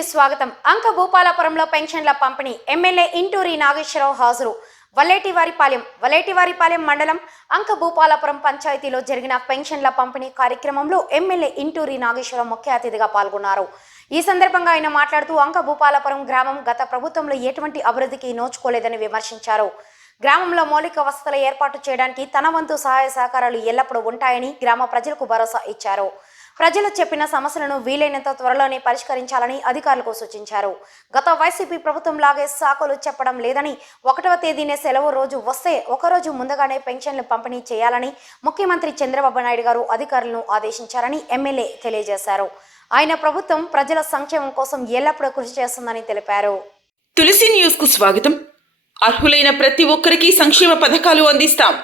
కి స్వాగతం. అంక భూపాలపురంలో పెన్షన్ల పంపిణీ. ఎమ్మెల్యే ఇంటూరి నాగేశ్వరరావు హాజరు. వలేటివారిపాలెం మండలం అంక భూపాలపురం పంచాయతీలో జరిగిన పెన్షన్ల పంపిణీ కార్యక్రమంలో ఎమ్మెల్యే ఇంటూరి నాగేశ్వరరావు ముఖ్య అతిథిగా పాల్గొన్నారు. ఈ సందర్భంగా ఆయన మాట్లాడుతూ అంక భూపాలపురం గ్రామం గత ప్రభుత్వంలో ఎటువంటి అభివృద్ధికి నోచుకోలేదని విమర్శించారు. గ్రామంలో మౌలిక వసతుల ఏర్పాటు చేయడానికి తన వంతు సహాయ సహకారాలు ఎల్లప్పుడూ ఉంటాయని గ్రామ ప్రజలకు భరోసా ఇచ్చారు. ప్రజలు చెప్పిన సమస్యలను వీలైనంత త్వరలోనే పరిష్కరించాలని అధికారులకు సూచించారు. గత వైసీపీ ప్రభుత్వం లాగే సాకులు చెప్పడం లేదని, 1వ తేదీనే సెలవు రోజు వస్తే ఒకరోజు ముందుగానే పెన్షన్లు పంపిణీ చేయాలని ముఖ్యమంత్రి చంద్రబాబు నాయుడు గారు అధికారులను ఆదేశించారని ఎమ్మెల్యే తెలియజేశారు. ఆయన ప్రభుత్వం ప్రజల సంక్షేమం కోసం ఎల్లప్పుడూ కృషి చేస్తుందని తెలిపారు. తులసి న్యూస్ కు స్వాగతం. అర్హులైన ప్రతి ఒక్కరికి సంక్షేమ పథకాలు అందిస్తాం.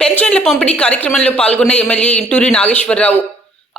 పెన్షన్ల పంపిణీ కార్యక్రమంలో పాల్గొన్న ఎమ్మెల్యే ఇంటూరి నాగేశ్వరరావు,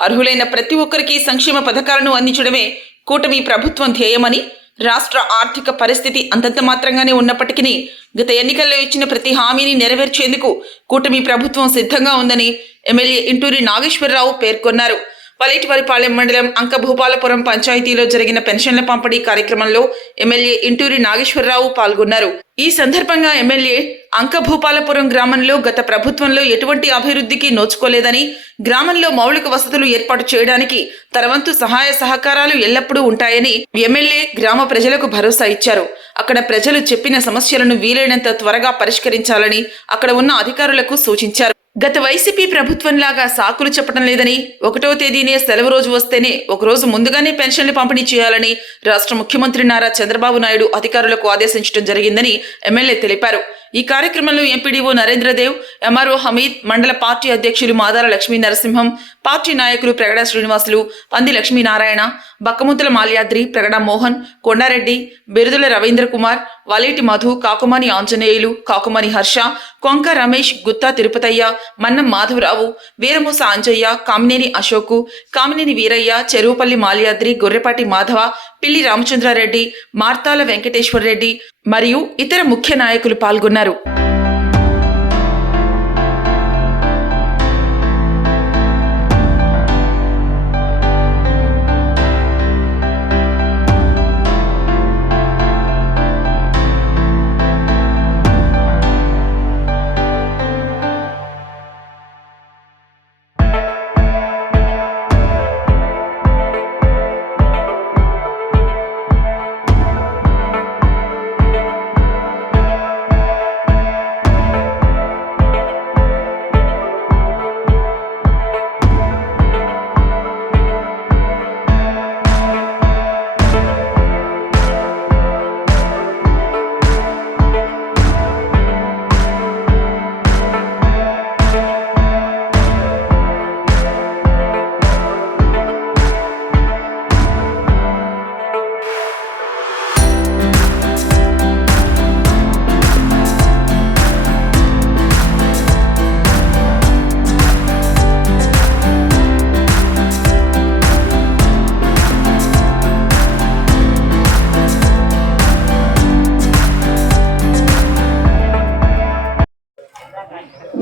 అర్హులైన ప్రతి ఒక్కరికి సంక్షేమ పథకాలను అందించడమే కూటమి ప్రభుత్వం ధ్యేయమని, రాష్ట్ర ఆర్థిక పరిస్థితి అంతంత మాత్రంగానే ఉన్నప్పటికీ గత ఎన్నికల్లో ఇచ్చిన ప్రతి హామీని నెరవేర్చేందుకు కూటమి ప్రభుత్వం సిద్ధంగా ఉందని ఎమ్మెల్యే ఇంటూరి నాగేశ్వరరావు పేర్కొన్నారు. వలేటివారిపాలెం మండలం అంక భూపాలపురం పంచాయతీలో జరిగిన పెన్షన్ల పంపిణీ కార్యక్రమంలో ఎమ్మెల్యే ఇంటూరి నాగేశ్వరరావు పాల్గొన్నారు. ఈ సందర్భంగా ఎమ్మెల్యే అంక భూపాలపురం గ్రామంలో గత ప్రభుత్వంలో ఎటువంటి అభివృద్ధికి నోచుకోలేదని, గ్రామంలో మౌలిక వసతులు ఏర్పాటు చేయడానికి తన వంతు సహాయ సహకారాలు ఎల్లప్పుడూ ఉంటాయని ఎమ్మెల్యే గ్రామ ప్రజలకు భరోసా ఇచ్చారు. అక్కడ ప్రజలు చెప్పిన సమస్యలను వీలైనంత త్వరగా పరిష్కరించాలని అక్కడ ఉన్న అధికారులకు సూచించారు. గత వైసీపీ ప్రభుత్వంలాగా సాకులు చెప్పడం లేదని, 1వ తేదీనే సెలవు రోజు వస్తేనే ఒకరోజు ముందుగానే పెన్షన్లు పంపిణీ చేయాలని రాష్ట్ర ముఖ్యమంత్రి నారా చంద్రబాబు నాయుడు అధికారులకు ఆదేశించడం జరిగిందని ఎమ్మెల్యే తెలిపారు. ఈ కార్యక్రమంలో ఎంపీడీఓ నరేంద్రదేవ్, ఎంఆర్ఓ హమీద్, మండల పార్టీ అధ్యక్షులు మాదాల లక్ష్మీ నరసింహం, పార్టీ నాయకులు ప్రగడ శ్రీనివాసులు, పంది లక్ష్మీనారాయణ, బక్కముతుల మాల్యాద్రి, ప్రగడ మోహన్, కొండారెడ్డి, బిరుదుల రవీంద్ర కుమార్, వలేటి మధు, కాకుమాని ఆంజనేయులు, కాకుమాని హర్ష, కొంక రమేష్, గుత్తా తిరుపతయ్య, మన్నం మాధవరావు, వీరమూస అంజయ్య, కామినేని అశోకు, కామినేని వీరయ్య, చెరువుపల్లి మాల్యాద్రి, గొర్రెపాటి మాధవ, పిల్లి రామచంద్రారెడ్డి, మార్తాల వెంకటేశ్వరరెడ్డి మరియు ఇతర ముఖ్య నాయకులు పాల్గొన్నారు.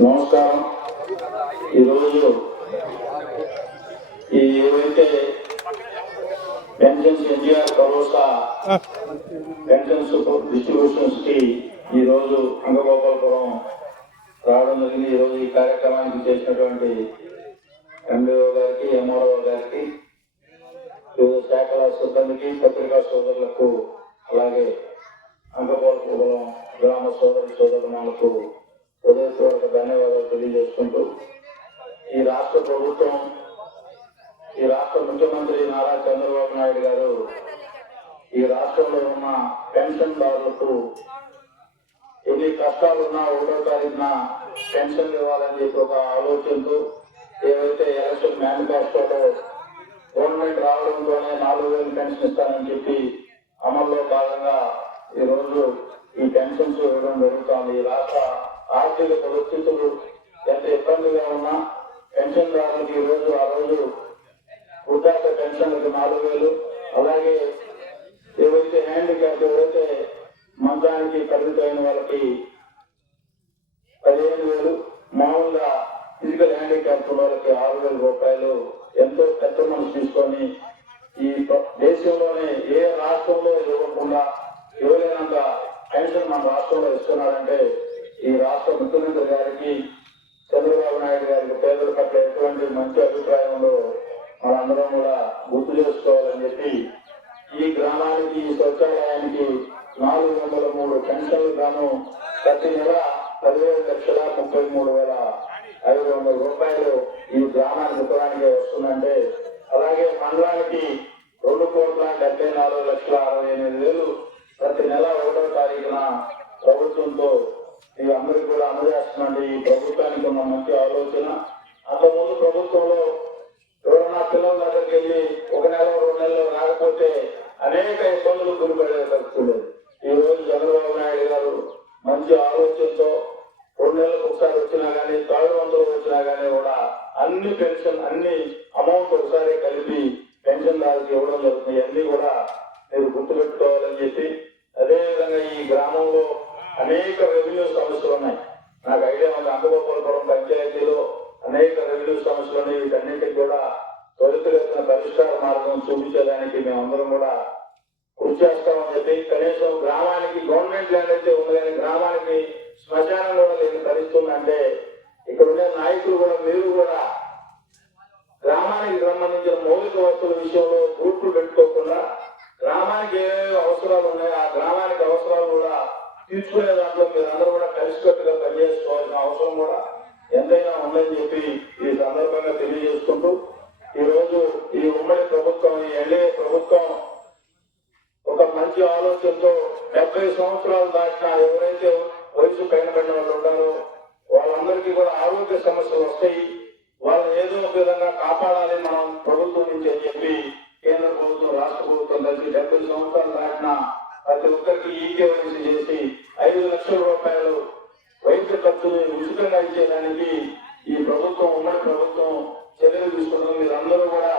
నమస్కారం. ఈరోజు ఏవైతే పెన్షన్స్ ఎన్టీఆర్ భరోసా పెన్షన్స్ డిస్ట్రిబ్యూషన్స్ కి ఈరోజు అంగగోపాలపురం రావడం జరిగింది. ఈరోజు ఈ కార్యక్రమానికి చేసినటువంటి ఎంబీఓ గారికి, ఎంఆర్ఓ గారికి, వివిధ శాఖల సిబ్బందికి, పత్రికా సోదరులకు, అలాగే అంగగోపాలపురం గ్రామ సోదరులకు హృదయపూర్వక ధన్యవాదాలు తెలియజేసుకుంటూ, ఈ రాష్ట్ర ప్రభుత్వం, ఈ రాష్ట్ర ముఖ్యమంత్రి నారా చంద్రబాబు నాయుడు గారు ఈ రాష్ట్రంలో ఉన్న పెన్షన్దారులకు ఎన్ని కష్టాలున్నా 1వ తారీఖున పెన్షన్లు ఇవ్వాలని చెప్పి ఒక ఆలోచనతో ఏవైతే ఎలక్షన్ మేనిఫెస్టోలో గవర్నమెంట్ రావడంతోనే 4,000 పెన్షన్ ఇస్తానని చెప్పి అమల్లో భాగంగా ఈరోజు ఈ పెన్షన్స్ ఇవ్వడం జరుగుతుంది. ఈ రాష్ట్ర ఆర్థిక పరిస్థితులు ఎంత ఇబ్బందిగా ఉన్నా పెన్షన్దారులకు ఈరోజు ఆ రోజు వృద్ధాప్య పెన్షన్లకు 4,000, అలాగే ఏవైతే హ్యాండిక్యాప్, ఎవరైతే మంచానికి పరిమితమైన వాళ్ళకి 15,000, మామూలుగా ఫిజికల్ హ్యాండిక్యాప్ వాళ్ళకి 6,000 రూపాయలు ఎంతో పెద్ద మనసు తీసుకొని దేశంలోనే ఏ రాష్ట్రంలో ఇవ్వకుండా ఎవరైనంత పెన్షన్ మన రాష్ట్రంలో ఇస్తున్నారంటే ఈ రాష్ట్ర ముఖ్యమంత్రి గారికి చంద్రబాబు నాయుడు గారికి పేదల పట్ల ఎటువంటి మంచి అభిప్రాయం ఉందో మనందరం కూడా గుర్తు చేసుకోవాలని చెప్పి ఈ గ్రామానికి ఈ శౌచాలయానికి 403 పెన్షన్లు గాను ప్రతి నెల 17,33,500 రూపాయలు ఈ గ్రామానికి ఉత్తరానికి వస్తుందంటే, అలాగే మండలానికి 2,74,68,000 ప్రతి నెల 1వ తారీఖున ప్రభుత్వంతో ఈ అందరికీ కూడా అందజేస్తుందండి. ఈ ప్రభుత్వానికి ఉన్న మంచి ఆలోచన. అంతకుముందు ప్రభుత్వంలో ఎవరన్నా పిల్లల దగ్గరికి వెళ్ళి 1 నెల 2 నెలలు రాకపోతే అనేక ఇబ్బందులు గురిపడే పరిస్థితులు. ఈ రోజు చంద్రబాబు నాయుడు గారు మంచి ఆలోచనతో 2 నెలలకు ఒకసారి వచ్చినా కానీ 300 వచ్చినా కానీ కూడా అన్ని పెన్షన్ అన్ని అమౌంట్ ఒకసారి కలిపి పెన్షన్ దారికి ఇవ్వడం జరుగుతుంది. అన్ని కూడా మీరు గుర్తుపెట్టుకోవాలని చెప్పి, అదేవిధంగా ఈ గ్రామంలో అనేక రెవెన్యూ సమస్యలు ఉన్నాయి. నాకు ఐడియా ఉంది, అంగగోపాలపురం పంచాయతీలో అనేక రెవెన్యూ సమస్యలు ఉన్నాయి. వీటన్నింటికి కూడా త్వరితగతిన పరిష్కార మార్గం చూపించడానికి మేమందరం కూడా కృషి చేస్తామని చెప్పి, కనీసం గ్రామానికి గవర్నమెంట్ ల్యాండ్ అయితే ఉంది కానీ గ్రామానికి శ్మశానం కూడా లేని పరిస్థితి అంటే, ఇక్కడ ఉండే నాయకులు కూడా మీరు కూడా గ్రామానికి సంబంధించిన మౌలిక వస్తువుల విషయంలో గ్రూపులు పెట్టుకోకుండా గ్రామానికి ఏవేవి అవసరాలు ఉన్నాయో ఆ గ్రామానికి అవసరాలు కూడా తీర్చుకునే దాంట్లో మీరు అందరూ కూడా కలిసికట్టుగా పనిచేసుకోవాల్సిన అవసరం కూడా ఎంతైనా ఉందని చెప్పి ఈ సందర్భంగా తెలియజేసుకుంటూ, ఈ రోజు ఈ ఉమ్మడి ప్రభుత్వం, ఈ ఎన్డీఏ ప్రభుత్వం ఒక మంచి ఆలోచనతో 70 సంవత్సరాలు దాటిన ఎవరైతే వయసు పైన పడిన వాళ్ళు ఉన్నారో వాళ్ళందరికీ కూడా ఆరోగ్య సమస్యలు వస్తాయి, వాళ్ళని ఏదో ఒక విధంగా కాపాడాలి మనం ప్రభుత్వం నుంచి అని చెప్పి కేంద్ర ప్రభుత్వం రాష్ట్ర ప్రభుత్వం కలిసి 70 సంవత్సరాలు దాటిన ప్రతి ఒక్కరికి ఈకేవైసీ చేసి 5 లక్షల రూపాయలు వైద్య ఖర్చులు ఉచితంగా ఇచ్చేదానికి ఈ ప్రభుత్వం ఉమ్మడి ప్రభుత్వం చర్యలు తీసుకున్నాం. మీరందరూ కూడా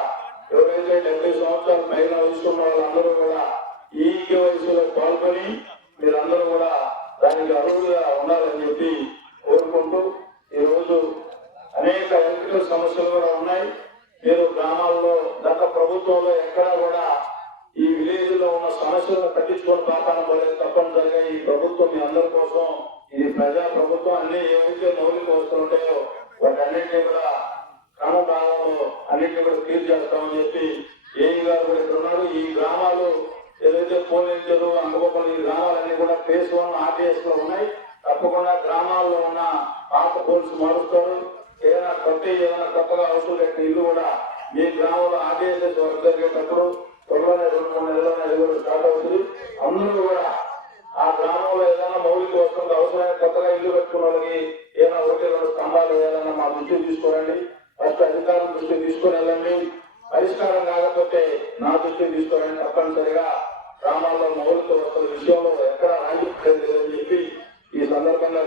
ఎవరైతే 70 సంవత్సరాల పైన వస్తున్న వాళ్ళందరూ కూడా ఈ ఈకేవైసీలో పాల్గొని మీరందరూ కూడా దానికి అర్హులుగా ఉండాలని చెప్పి కోరుకుంటూ, ఈరోజు అనేక ఎలక్ట్రికల్ సమస్యలు కూడా ఉన్నాయి. మీరు గ్రామాల్లో గత ప్రభుత్వంలో ఎక్కడా కూడా ఈ విలేజ్ లో ఉన్న సమస్యలను పట్టించుకొని పాపాన పోలేదు. తప్పనిసరిగా ఈ ప్రభుత్వం మీ అందరి కోసం, ఇది ప్రజా ప్రభుత్వం, అన్ని ఏవైతే మౌలిక వస్తువులు ఉంటాయో వాటన్నింటినీ కూడా క్రమభాగంలో అన్నింటినీ కూడా క్లియర్ చేస్తామని చెప్పి ఏఈ గారు కూడా ఇక్కడ ఉన్నారు. ఈ గ్రామాలు ఏదైతే పోలీసులు అంగగోపాలు ఈ గ్రామాలన్నీ కూడా ఫేజ్ 1 ఆర్టీఎస్ లో ఉన్నాయి. తప్పకుండా గ్రామాల్లో ఉన్న పాత పోలీసు మారుస్తారు. ఏదైనా కొత్తగా అవసరం లేని ఇల్లు కూడా మీ గ్రామంలో ఆర్టీఎస్ వర్క్ జరిగేటప్పుడు త్వరలోనే 2-3 నెలల్లోనే అది కూడా స్టార్ట్ అవుతుంది. అందరూ కూడా ఆ గ్రామంలో ఏదైనా మౌలిక వస్తువులు అవసరమైన కొత్తగా ఇల్లు పెట్టుకున్న వాళ్ళకి ఏదైనా 1-2 స్తంభాలు ఏదైనా మా దృష్టికి తీసుకోరండి. ఫస్ట్ అధికారుల దృష్టికి తీసుకుని వెళ్ళండి. పరిష్కారం కాకపోతే నా దృష్టికి తీసుకోరండి. తప్పనిసరిగా గ్రామాల్లో మౌలిక వస్తువుల విషయంలో ఎక్కడ రాజీ లేదని చెప్పి ఈ సందర్భంగా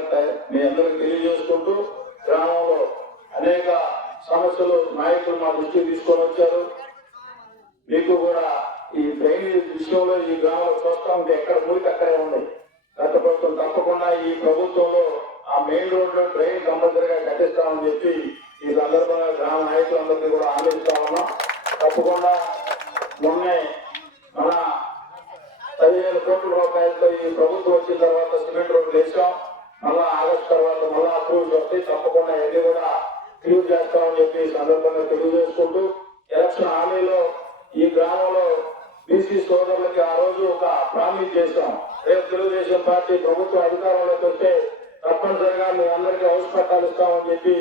మీ అందరికీ తెలియజేసుకుంటూ, గ్రామంలో అనేక సమస్యలు నాయకులు మా దృష్టికి తీసుకొని వచ్చారు. మీకు కూడా ఈ డ్రైనేజ్ విషయంలో ఈ గ్రామంలో చూస్తా ఉంటే ఎక్కడ మురికి అక్కడే ఉంది. గత ప్రభుత్వం తప్పకుండా ఈ ప్రభుత్వంలో ఆ మెయిన్ రోడ్ లో డ్రైన్ కంపల్సరీగా కట్టిస్తామని చెప్పి ఈ సందర్భంగా గ్రామ నాయకులందరికీ కూడా ఆలోచిస్తామన్నా. తప్పకుండా మొన్నే మన 15 కోట్ల రూపాయలతో ఈ ప్రభుత్వం వచ్చిన తర్వాత సిమెంట్ రోడ్లు వేసాం. మళ్ళా ఆగస్టు తర్వాత మళ్ళా అప్రూవల్స్ వస్తాయి. తప్పకుండా ఇది కూడా క్లియర్ చేస్తామని చెప్పి ఈ సందర్భంగా తెలియజేసుకుంటూ, ఎలక్షన్ హామీలో ఈ గ్రామంలో బీసీ సోదరులకి ఆ రోజు ఒక ప్రామిస్ చేశాం. రేపు తెలుగుదేశం పార్టీ ప్రభుత్వం అధికారంలోకి వస్తే తప్పనిసరిగా మీ అందరికీ హౌస్ పట్టాలు ఇస్తామని చెప్పి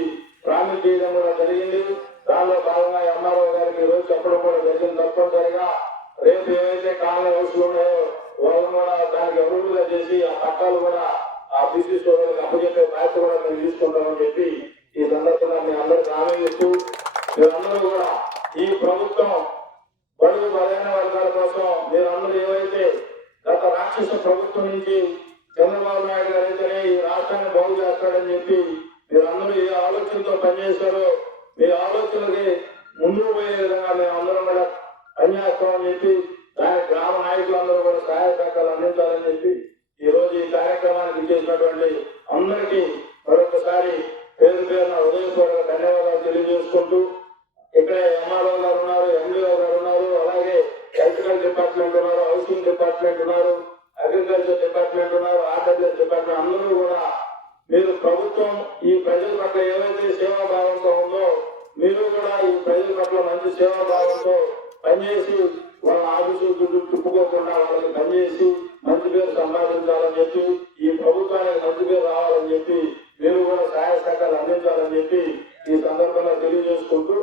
ప్రామిస్ చేయడం కూడా జరిగింది. దానిలో భాగంగా ఎంఆర్ఓ గారికి ఈ రోజు చెప్పడం కూడా జరిగింది. తప్పనిసరిగా రేపు ఏవైతే కాలనీ హౌస్లు ఉన్నాయో వాళ్ళు కూడా దానికి అభివృద్ధిగా చేసి ఆ పట్టాలు కూడా ఆ బీసీ సోదరులకు అప్పచెప్పే బాధ్యత కూడా మేము తీసుకుంటామని చెప్పి ఈ సందర్భంగా మీ అందరికి హామీ ఇస్తూ, మీరందరూ కూడా ఈ ప్రభుత్వం బడుగు బలైన వర్గాల కోసం మీరందరూ ఏవైతే గత రాక్షస ప్రభుత్వం నుంచి చంద్రబాబు నాయుడు గారు అయితేనే ఈ రాష్ట్రాన్ని బాగు చేస్తాడని చెప్పి మీరందరూ ఏ ఆలోచనతో పనిచేస్తారో మీ ఆలోచనకి ముందుకు పోయే విధంగా మేమందరం కూడా పనిచేస్తామని చెప్పి దానికి గ్రామ నాయకులందరూ కూడా సహాయ సహకారాలు అందించాలని చెప్పి ఈ రోజు ఈ కార్యక్రమానికి ఇచ్చేసినటువంటి అందరికీ మరొకసారి పేరు పేరున హృదయపూర్వక ధన్యవాదాలు తెలియజేసుకుంటూ, ఇక్కడ ఎంఆర్ఓ గారు ఉన్నారు, ఎండిఓ గారు ఉన్నారు, అలాగే డిపార్ట్మెంట్ ఉన్నారు, అగ్రికల్చర్ డిపార్ట్మెంట్ ఉన్నారు, ఆర్డబ్ల్యూఎస్ డిపార్ట్మెంట్ అందరూ కూడా మీరు ప్రభుత్వం ఈ ప్రజల పట్ల ఏవైతే సేవాభావంతో ఉందో మీరు కూడా ఈ ప్రజల పట్ల మంచి సేవాభావంతో పనిచేసి వాళ్ళ ఆఫీసు చుట్టూ తిప్పుకోకుండా వాళ్ళకి పనిచేసి మంచి పేరు సంపాదించాలని చెప్పి ఈ ప్రభుత్వానికి మంచి పేరు రావాలని చెప్పి మీరు కూడా సహాయ సహకారాలు అందించాలని చెప్పి ఈ సందర్భంగా తెలియజేసుకుంటూ